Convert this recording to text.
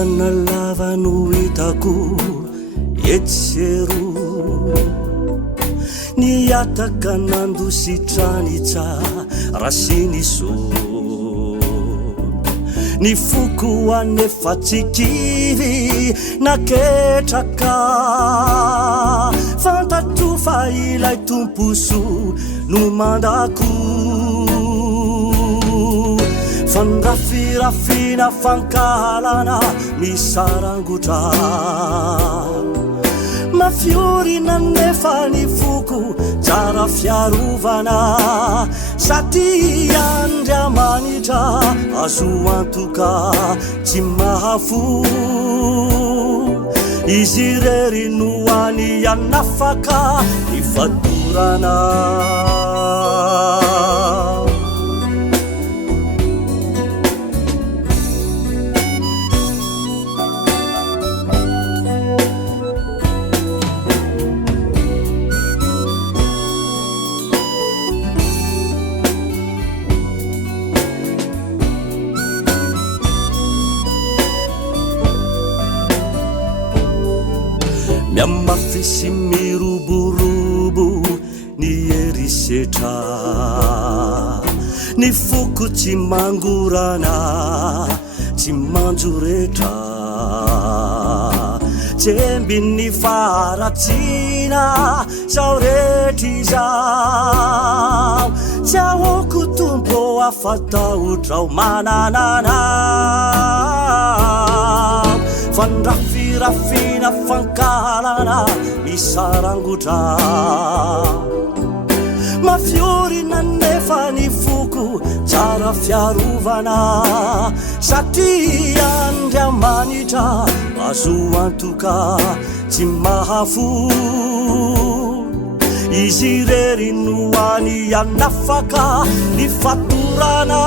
Fintana lava no hitako etsero niataka nandositrany tsara sy ny so ny foko anefa tsikivy naketraka fantatro fa ilay tomposo no mandako fandrafirafina fankalana misarangotra mafiorina nefa ny foko tsara fiarovana satria andriamanitra azo antoka tsy mahafo izy rery no any anafaka ny fatorana miamafisy miroborobo ny erisetra ny foko tsy mangorana tsy manjoretra tsemby ny faratsina sao retry zao tsy ahoko tompo afatahotrao mananana fandrafirafina fankalana misarangotra mafiorina nefa ny foko tsara fiarovana satria andriamanitra azo antoka tsy mahafo izy rery no any anafaka ny fatorana